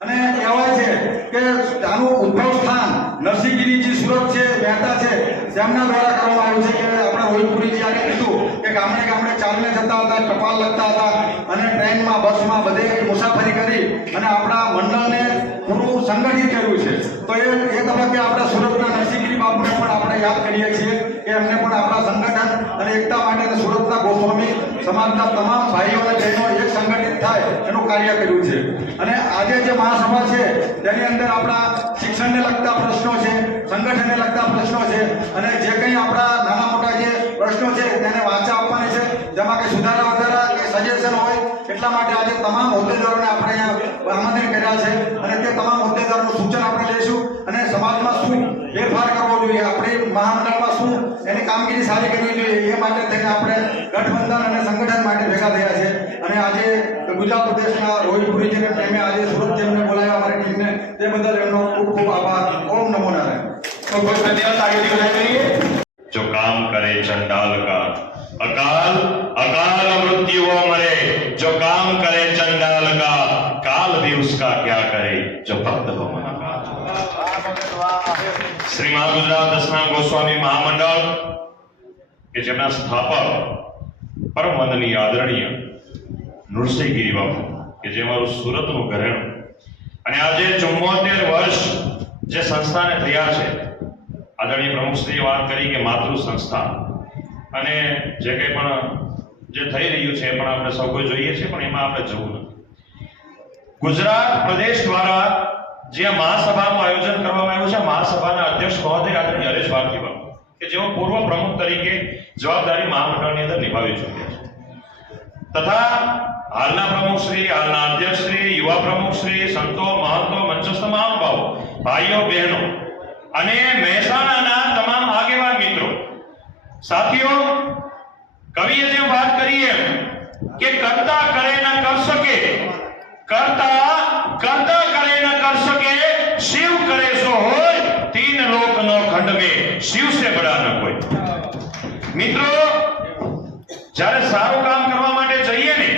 અને કહેવાય છે કે આનું ઉદ્ભવ સ્થાન નરસિંહગીરીજી સુરત છે, મહેતા છે, તેમના દ્વારા કરવામાં આવ્યું છે. કે આપણે રોહિતપુરીજી આગળ કીધું કે ગામડે ગામડે ચાલીને જતા હતા, ટપાલ લખતા હતા અને ટ્રેનમાં, બસમાં બધે મુસાફરી કરી અને આપણા મંડળને પૂરું સંગઠિત કર્યું છે. તો એ તબક્કે આપણે સુરતના નરસિંહગીરી બાપુને પણ આપણે યાદ કરીએ છીએ કે એમને પણ આપણા સંગઠન અને એકતા માટે સુરતના ગોસ્વામી સમાજના તમામ ભાઈઓ અને બહેનો એક સંગઠિત થાય એનું કાર્ય કર્યું છે. અને આજે જે મહાસભા છે તેની અંદર આપણા શિક્ષણને લગતા પ્રશ્નો છે, સંગઠનને લગતા પ્રશ્નો છે અને જે કંઈ આપણા નાના મોટા જે પ્રશ્નો છે તેને વાચા આપવાની છે, જેમાં કે સુધારા વધારા કે સજેશન હોય. એટલા માટે આજે તમામ હોદ્દેદારોને આપણે અહીંયા આમંત્રિત કર્યા છે અને તે તમામ હોદ્દેદારોનું સૂચન આપણે લઈશું અને સમાજમાં શું ફેરફાર કરવો જોઈએ, આપણી મહામંડળમાં શું એની કામગીરી સારી કરવી જોઈએ, એ માટે થઈને આપણે ગઠબંધન અને સંગઠન માટે ભેગા થયા છે. અને આજે ગુજરાત પ્રદેશના રોહિતપુરીજીને ટીમે આજે સુરત જેમને બોલાવ્યા અમારી ટીમને, તે બદલ એમનો ખૂબ ખૂબ આભાર. ઓમ નમો નારાયણ. तो बहुत धन्यवाद. आगे दिखाई करिए. जो काम करे चंडाल का अकाल अकाल मृत्यु मरे, जो काम करे चंडाल का काल भी उसका क्या करे, जो भक्त हो महाकाल. श्री महागुजरात दशनाम गोस्वामी महामंडળ કે જેમના સ્થાપક પરમ વંદનીય આદરણીય નૃસિંહગીરી બાપુ કે જે મારું સુરતનું ઘરેણું અને આજે 74 વર્ષ જે સંસ્થાને થયા છે. આદરણીય પ્રમુખશ્રીએ વાત કરી કે માતૃ સંસ્થા અને જે કંઈ પણ જે થઈ રહ્યું છે એ પણ આપણે સૌ કોઈ જોઈએ છે, પણ એમાં આપણે જવું નથી. ગુજરાત પ્રદેશ દ્વારા જે મહાસભાનું આયોજન કરવામાં આવ્યું છે, મહાસભાના અધ્યક્ષ મહોદય આદરણીય હરેશ ભારતી બાપુ કે જેઓ પૂર્વ પ્રમુખ તરીકે જવાબદારી મહામંડળની અંદર નિભાવી ચૂક્યા છે, તથા હાલના પ્રમુખશ્રી, હાલના અધ્યક્ષશ્રી, યુવા પ્રમુખશ્રી, સંતો, મહંતો, મંચસ્થ મહાનુભાવો, ભાઈઓ, બહેનો અને મહેસાણાના તમામ આગેવાન મિત્રો, સાથીઓ, કવિએ જેમ વાત કરી એમ કે કરતા કરે ન કર શકે, કરતા કરતા કરે ન કર શકે, શિવ કરે સો હોય, તીન લોક નો ખંડ में શિવ से बड़ा न कोई. મિત્રો, જ્યારે સારું કામ કરવા માટે જઈએ ને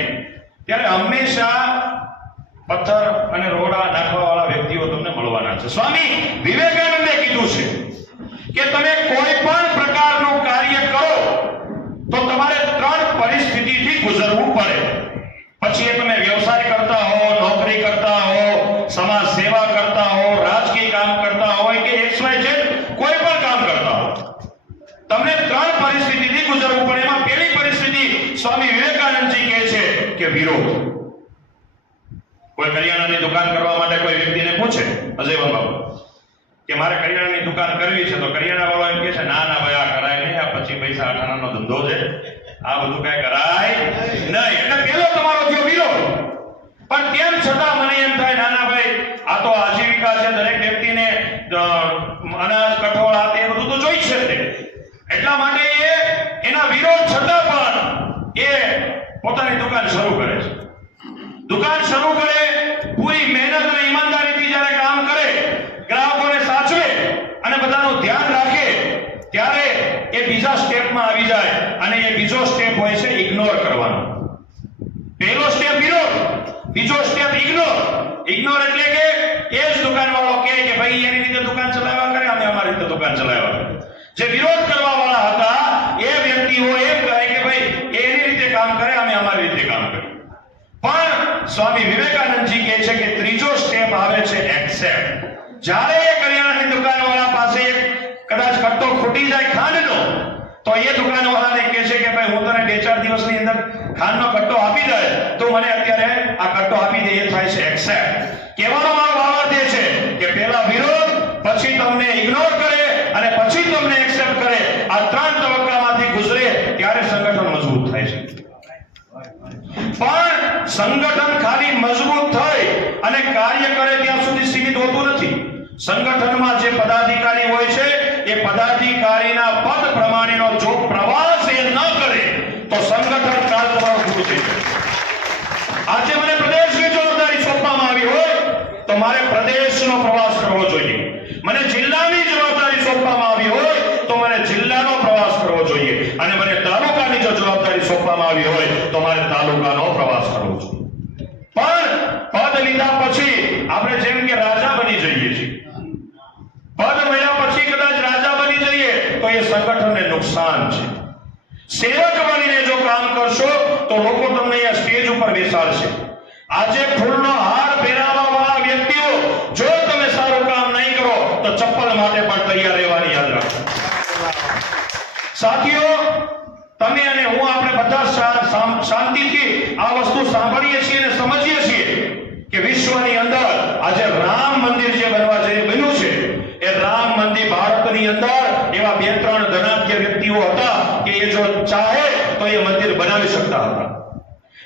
ત્યારે હંમેશા પથ્થર અને રોડા નાખવા વાળા વ્યક્તિઓ તમને મળવાના છે. સ્વામી વિવેકાનંદે કીધું છે કે તમે કોઈ પણ પ્રકારનું કાર્ય કરો તો તમારે 3 પરિસ્થિતિથી ગુજરવું પડે. પછી એ તમે વ્યવસાય કરતા હો, નોકરી કરતા હો, સમાજ સેવા કરતા હો, રાજકીય કામ કરતા હોય કે XYZ કોઈ પણ કામ કરતા હો, તમને 3 પરિસ્થિતિથી ગુજરવું પડે. એમાં પહેલી પરિસ્થિતિ સ્વામી વિવેકાનંદજી કહે છે કે વિરોધ. કોઈ કરિયાણાની દુકાન કરવા માટે કોઈ વ્યક્તિને પૂછે, અજયવન બાબુ કે મારે કરિયાણાની દુકાન કરવી છે, તો કરિયાણા વાળો એમ કહે છે ના ના ભાઈ આ કરાય નહીં, આ 25 પૈસા આઠાણાનો ધંધો છે, આ બધું કઈ કરાય નહીં. એટલે પેલો તમારો થયો વિરોધ. પણ તેમ છતાં મને એમ થાય ના ના ભાઈ આ તો આજીવિકા છે, દરેક વ્યક્તિને અનાજ, કઠોળ આ તે બધું તો જોઈ છે તે. એટલા માટે એના વિરોધ છતાં પણ એ પોતાની દુકાન શરૂ કરે છે. દુકાન શરૂ કરે, પૂરી મહેનત અને ઈમાનદારીથી જ્યારે કામ કરે, ગ્રાહકોને સાચવે અને બધાનું ધ્યાન રાખે, ત્યારે એ બીજા સ્ટેપમાં આવી જાય અને એ બીજો સ્ટેપ હોય છે ઇગ્નોર કરવાનો. પહેલો સ્ટેપ વિરોધ, બીજો સ્ટેપ ઇગ્નોર. ઇગ્નોર એટલે કે એ જ દુકાનવાળો કહે કે ભાઈ એની રીતે દુકાન ચલાવ્યા કરે, અમે અમારી રીતે દુકાન ચલાવ્યા કરે. જે વિરોધ કરવા વાળા હતા એ વ્યક્તિઓ એમ કહે કે ભાઈ એની રીતે કામ કરે, અમે અમારી રીતે કામ કરીએ. પણ સ્વામી વિવેકાનંદજી કહે છે કે ત્રીજો સ્ટેપ આવે છે એક્સેપ્ટ. જ્યારે એ કરિયાણાની દુકાનવાળા પાસે એક કદાચ કટ્ટો ખૂટી જાય ખાંડનો, તો એ દુકાનવાળાને કહે છે કે ભાઈ હું તને 2-4 દિવસની અંદર ખાંડનો કટ્ટો આપી દે, તો મને અત્યારે આ કટ્ટો આપી દે. એ થાય છે એક્સેપ્ટ. કહેવાનો મારો ભાવાર્થ એ છે કે પહેલા વિરોધ, પછી તમને ઇગ્નોર કરે અને પછી તમને એક્સેપ્ટ કરે. આ 3 તબક્કામાંથી ગુજરે ત્યારે સંગઠન મજબૂત થાય છે. પણ સંગઠન ખાલી મજબૂત થઈ અને કાર્ય કરે ત્યાં સુધી સીમિત હોતું નથી. સંગઠનમાં જે પદાધિકારી હોય છે એ પદાધિકારીના પદ પ્રમાણેનો જો પ્રવાસ એ ન કરે તો સંગઠન કાર્ય તમારું પૂરું થઈ જાય. આજે મને પ્રદેશની જવાબદારી સોંપવામાં આવી હોય તો મારે પ્રદેશનો પ્રવાસ કરવો જોઈએ. મને જિલ્લાની જવાબદારી સોંપવામાં આવી હોય તો મને જિલ્લાનો પ્રવાસ કરવો જોઈએ. અને મને તાલુકાની જો જવાબદારી સોંપવામાં આવી હોય તો મારે તાલુકાનો પ્રવાસ કરવો જોઈએ. પણ પદ પદ લીધા પછી આપણે જેમ કે રાજા બની જઈએ છીએ, પદ મળ્યા પછી કદાચ રાજા બની જઈએ તો એ સંગઠનને નુકસાન છે. સેવક બનીને જો કામ કરશો તો લોકો તમને આ સ્ટેજ ઉપર બેસાડશે. આજે ફૂલનો હાર પહેરાવવા વાળા વ્યક્તિઓ જો તમે સારું કામ નહીં કરો તો ચપ્પલ માટે પણ તૈયાર રહેવાની યાદ રાખો. સાથીઓ, તમે અને હું આપણે બધા શાંતિથી આ વસ્તુ સાંભળીએ છીએ અને સમજીએ છીએ કે વિશ્વની અંદર આજે રામ મંદિર જે બન્યું છે એ રામ મંદિર ભારતની અંદર એવા 2-3 ધનાઢ્ય વ્યક્તિઓ હતા કે એ જો ચાહે તો એ મંદિર બનાવી શકતા હતા.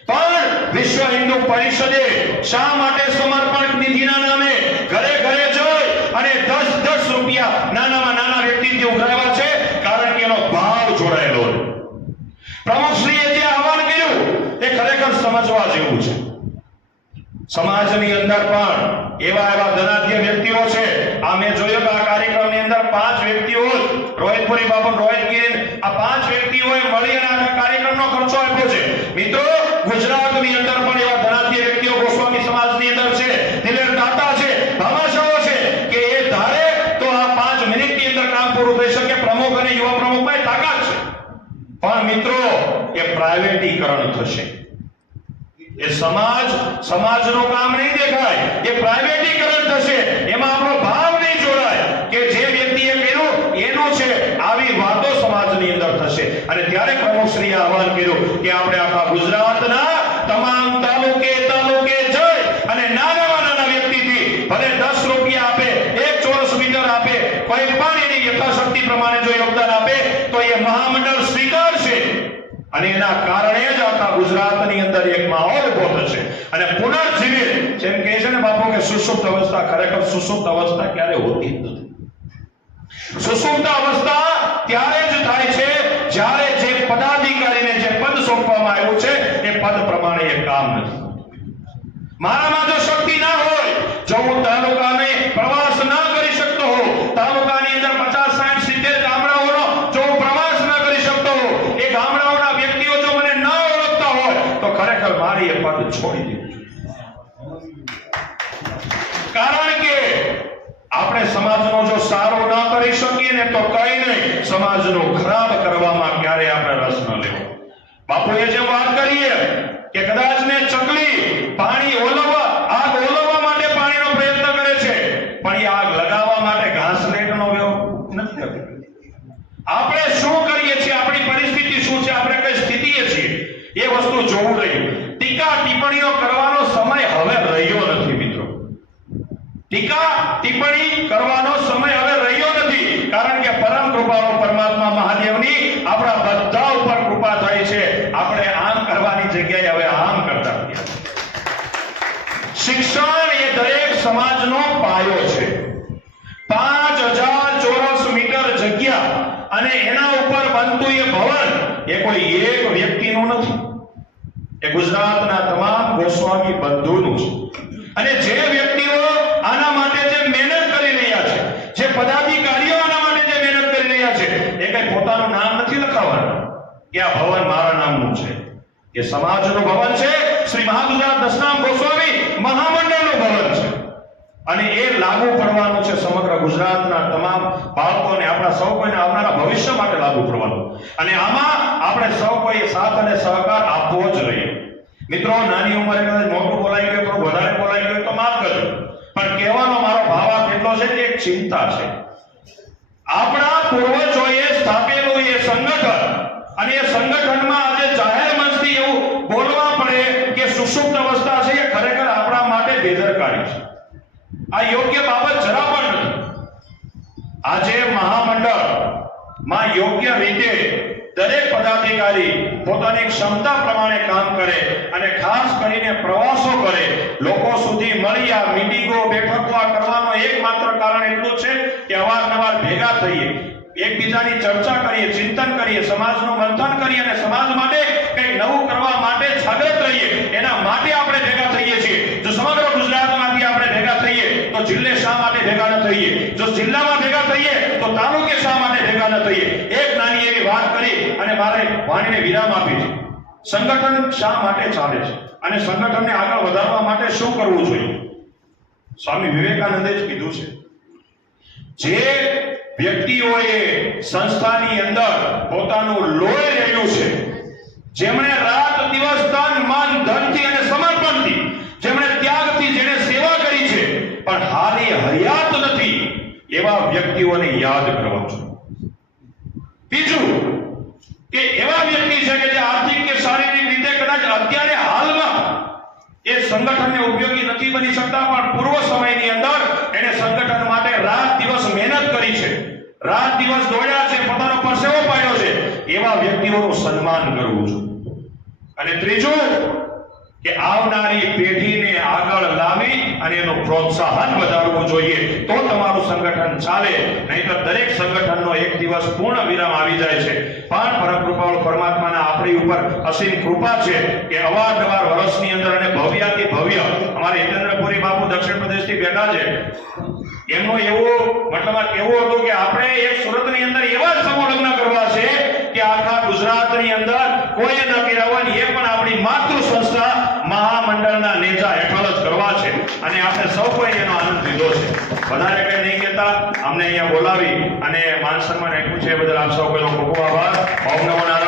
પણ વિશ્વ હિન્દુ પરિષદે શા માટે સમર્પણ નિધિના નામે ઘરે ઘરે જઈ અને 10-10 રૂપિયા નાનામાં નાના વ્યક્તિથી ઉઘરાવ્યા છે? કારણ કે એનો ભાવ જોડાયેલો છે. પ્રમુખશ્રીએ જે આહવાન કર્યું એ ખરેખર સમજવા જેવું છે. સમાજની અંદર પણ એવા ધનાઢ્ય વ્યક્તિઓ છે. આ મેં જોયું કે આ કાર્યક્રમની અંદર 5 વ્યક્તિઓ, રોહિતપુરી બાબુ, રોહિતગીરી, આ 5 વ્યક્તિઓએ મળી અને આ કાર્યક્રમનો ખર્ચો આપ્યો છે. મિત્રો, ગુજરાતની અંદર પણ એવા ધનાઢ્ય વ્યક્તિઓ ગોસ્વામી સમાજની અંદર છે, દિલેર દાતા છે, ભામાશાઓ છે કે એ ધારે તો આ 5 મિનિટની અંદર કામ પૂરું થઈ શકે. પ્રમુખ અને યુવા પ્રમુખમાં તાકાત છે. પણ મિત્રો, એ પ્રાઇવેટીકરણ થશે. એ સમાજનું કામ નહીં દેખાય, એ પ્રાઇવેટીકરણ થશે. એમાં આપણો ભાવ નહીં જોડાય કે જે વ્યક્તિએ કર્યું એનું છે. આવી વાતો સમાજની અંદર થશે. અને ત્યારે પ્રમુખશ્રીએ આહવાન કર્યું કે આપણે આખા ગુજરાતના તમામ તાલુકે જઈ અને નાનામાં નાના વ્યક્તિથી ભલે 10 રૂપિયા આપે, 1 ચોરસ મીટર આપે, કોઈ પણ એની યથાશક્તિ પ્રમાણે જો યોગદાન આપે તો એ મહામંડળ સ્વીકારશે. અને એના કારણે જ આખા ગુજરાતની અંદર એક માહોલ ઉભો થશે. અને પુનર્જીવિત, જેમ કહે છે ને બાપુ કે સુષુપ્ત અવસ્થા, ખરેખર સુષુપ્ત અવસ્થા ક્યારે હોતી જ નથી. સુષુપ્ત અવસ્થા ત્યારે જ થાય છે જ્યારે જે પદાધિકારીને જે પદ સોંપવામાં આવ્યું છે એ પદ પ્રમાણે એ કામ નથી. મારામાં જો શક્તિ ના હોય, જો હું તાલુકાને પ્રવાસ ના કરી શકતો હોઉં, તાલુકાની અંદર 50-60-70 ગામડાઓનો જો હું પ્રવાસ ના કરી શકતો હોઉં, એ ગામડાઓના વ્યક્તિઓ જો મને ન ઓળખતા હોય તો ખરેખર મારી એ પદ છોડી દેવું જોઈએ. કારણ કે આપણે સમાજનો જો સારો ના કરી શકીએ ને તો કઈ નહીં, સમાજનો ખરાબ કરવામાં ક્યારે આપણે રસ ન લેવો. બાપુએ જે વાત કરીએ કે કદાચ ને ચકલી પાણી ઓલવવા, આગ ઓલવવા માટે પાણીનો પ્રયત્ન કરે છે, પણ એ આગ લગાવવા માટે ઘાસલેટનો વ્યવ નથી કરતી. આપણે શું કરીએ છીએ, આપણી પરિસ્થિતિ શું છે, આપણે કઈ સ્થિતિએ છીએ, એ વસ્તુ જોવું રહ્યું. ટીકા ટિપ્પણીઓ કરવાનો સમય હવે રહ્યો નથી મિત્રો. ટીકા ટિપ્પણી કરવાનો સમય હવે રહ્યો નથી. કારણ કે પરમ કૃપાળુ પરમાત્મા મહાદેવની આપણા બધા ઉપર કૃપા થાય છે. આપણે આમ કરવાની જગ્યાએ હવે આમ કરતા થયા. શિક્ષણ એ દરેક સમાજનો પાયો છે. 5000 ચોરસ મીટર જગ્યા અને એના ઉપર બનતું એ ભવન એ કોઈ એક વ્યક્તિનું નથી, એ ગુજરાતના તમામ ગોસ્વામી બંધુનું છે. અને જે વ્યક્તિઓ આના માટે જે મહેનત કરી રહ્યા છે, જે પદાધિકારીઓ આના માટે જે મહેનત કરી રહ્યા છે, એ કઈ પોતાનું નામ નથી લખાવવાનું કે આ ભવન મારા નામનું છે. એ સમાજનું ભવન છે, શ્રી મહાગુજરાત દશનામ ગોસ્વામી મહામંડળનું ભવન છે. અને એ લાગુ પડવાનું છે સમગ્ર ગુજરાતના તમામ બાળકોને, આપણા સૌ કોઈને આવનારા ભવિષ્ય માટે લાગુ પડવાનું. અને આમાં આપણે સૌ કોઈ સાથ અને સહકાર આપવો જ જોઈએ. મિત્રો, નાની ઉંમરે કદાચ મોટું બોલાઈ ગયું, થોડું વધારે બોલાઈ ગયું તો માફ કરજો, પણ કહેવાનો મારો ભાવ એટલો છે કે એક ચિંતા છે. આપણા પૂર્વજોએ સ્થાપેલું એ સંગઠન, અને એ સંગઠનમાં આજે જાહેર મંચથી એવું બોલવા પડે કે સુષુપ્ત અવસ્થા છે, એ ખરેખર આપણા માટે બેદરકારી છે. આ યોગ્ય બાબત જરા પણ નથી. આજે મહામંડળમાં યોગ્ય રીતે દરેક પદાધિકારી પોતાની ક્ષમતા પ્રમાણે કામ કરે અને ખાસ કરીને પ્રવાસો કરે, લોકો સુધી મળી આ મીટિંગો, બેઠકો કરવાનો એકમાત્ર કારણ એટલું છે કે અવારનવાર ભેગા થઈએ, એકબીજાની ચર્ચા કરીએ, ચિંતન કરીએ, સમાજનું મંથન કરીએ અને સમાજ માટે કંઈક નવું કરવા માટે જાગૃત રહીએ. એના માટે આપણે ભેગા થઈએ છીએ. જો સમગ્ર ગુજરાતમાંથી આપણે ભેગા થઈએ તો જિલ્લે શા માટે ભેગા ન થઈએ? જો જિલ્લામાં ભેગા થઈએ તો તાલુકે શા માટે ભેગા ન થઈએ? એક નાની એવી વાત કરી અને મારે વાણીને વિરામ આપી છે. સંગઠન શા માટે ચાલે છે? અને સંગઠનને આગળ વધારવા માટે શું કરવું જોઈએ? સ્વામી વિવેકાનંદે જ કીધું છે, જે વ્યક્તિઓએ સંસ્થાની અંદર પોતાનું લોહી રહ્યું છે, જેમણે રાત દિવસ તન મન ધનથી અને સમર્પણથી, જેમણે ત્યાગથી જેણે સેવા કરી છે પણ હાલ એ હયાત નથી, એવા વ્યક્તિઓને યાદ કરવા જોઈએ. બીજું કે એવા વ્યક્તિ છે કે જે આર્થિક કે શારીરિક રીતે કદાચ અત્યારે હાલમાં એ સંગઠનને ઉપયોગી નથી બની શકતા, પણ પૂર્વ સમયની અંદર એને સંગઠન માટે રાત દિવસ મહેનત કરી છે, રાત દિવસ દોડ્યા છે, પોતાનો પરસેવો પાડ્યો છે, એવા વ્યક્તિઓનું સન્માન કરવું જોઈએ. અને ત્રીજું કે આવનારી પેઢીને આગળ લાવી અને એનું પ્રોત્સાહન વધારવું જોઈએ, તો તમારું સંગઠન ચાલે. નહીંતર દરેક સંગઠનનો એક દિવસ પૂર્ણ વિરામ આવી જાય છે. પણ પરમ કૃપાળુ પરમાત્માના આપણી ઉપર અસીમ કૃપા છે કે અવારનવાર વર્ષની અંદર અને ભવ્યાતિ ભવ્ય અમારે હિતેન્દ્રપુરી બાપુ દક્ષિણ પ્રદેશથી બેઠા છે, એમનો એવો મતલબ એવું હતું કે આપણે એક સુરતની અંદર એવા સમૂહ લગ્ન કરવા છે કે આખા ગુજરાતની અંદર કોઈએ ન કર્યા હોય, એ પણ આપણી માતૃ સંસ્થા મહામંડળના નેજા હેઠળ જ કરવા છે. અને આપણે સૌ કોઈ એનો આનંદ લીધો છે. વધારે કંઈ નહીં કહેતા, અમને અહીંયા બોલાવી અને માન સન્માન આપ્યું છે એ બદલ આપ સૌ કોઈનો ખૂબ ખૂબ આભાર. ઓમ નમો નારાયણ.